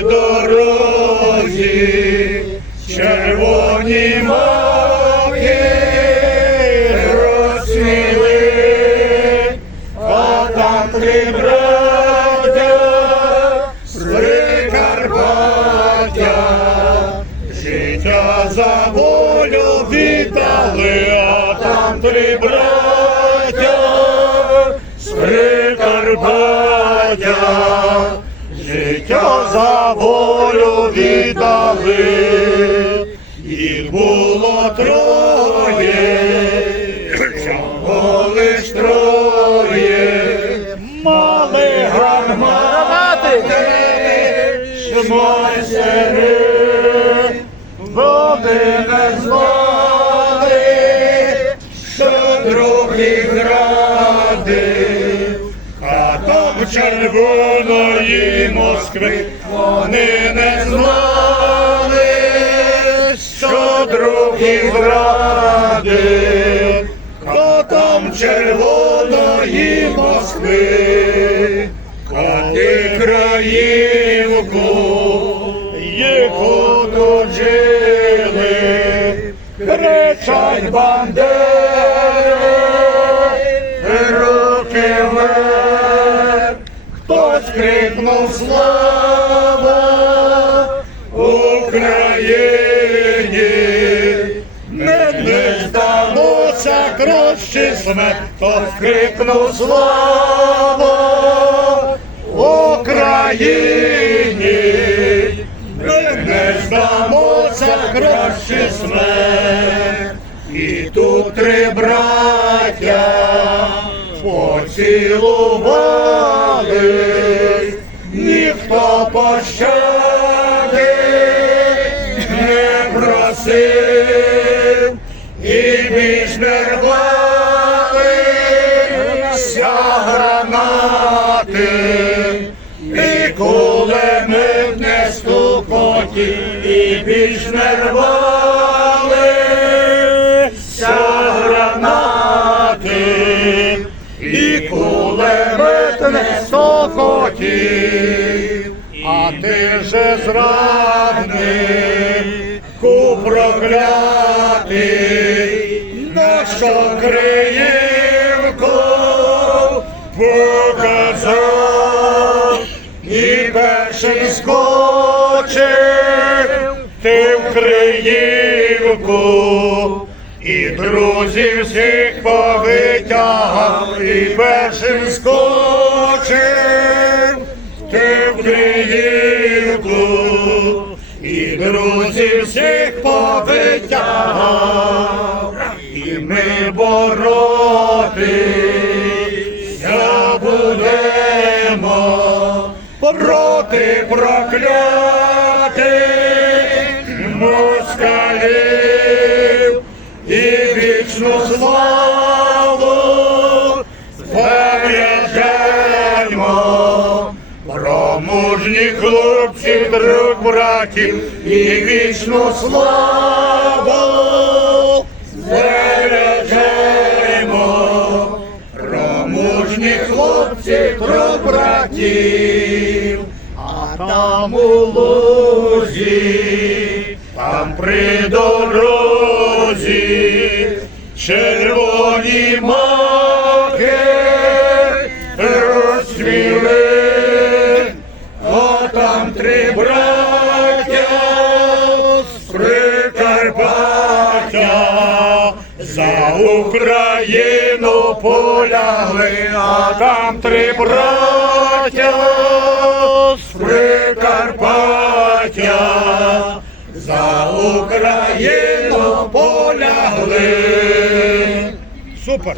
дорозі, червоні маки розцвіли, а там три браття з Прикарпаття, життя за волю віддали, а там три браття з Прикарпаття, волю віддали, їх було троє, всього лиш троє, мали гармати, шмайсери, води не знали, що другі гради, хатом червоної Москви вони не знали, що другі гради, хатом червоної Москви, хати краївку, їх оточили, кричать бандери, хтось крикнув слава Україні, не, не здалося краще смерть, хтось крикнув слава Україні, не, не здалося краще смерть. І тут три браття поцілували, ніхто пощади не просив, і між не рвалися гранати, і кулемет не стукоті, і більш не стукотів, а ти же зрадник, ку проклятий, на що Криївку показав, і перший скочив ти в Криївку, і друзів всіх повитягав, і першим скочив і друзів всіх повитягав, і ми боротися будемо. Проти проклятих москалів мужніх хлопців, друг братів і вічну славу збережемо. Про мужніх хлопців, друг братів, а там у лузі, там при дорозі, червоні маки там три браття з Прикарпаття за Україну полягли, а там три браття з Прикарпаття за Україну полягли. Супер!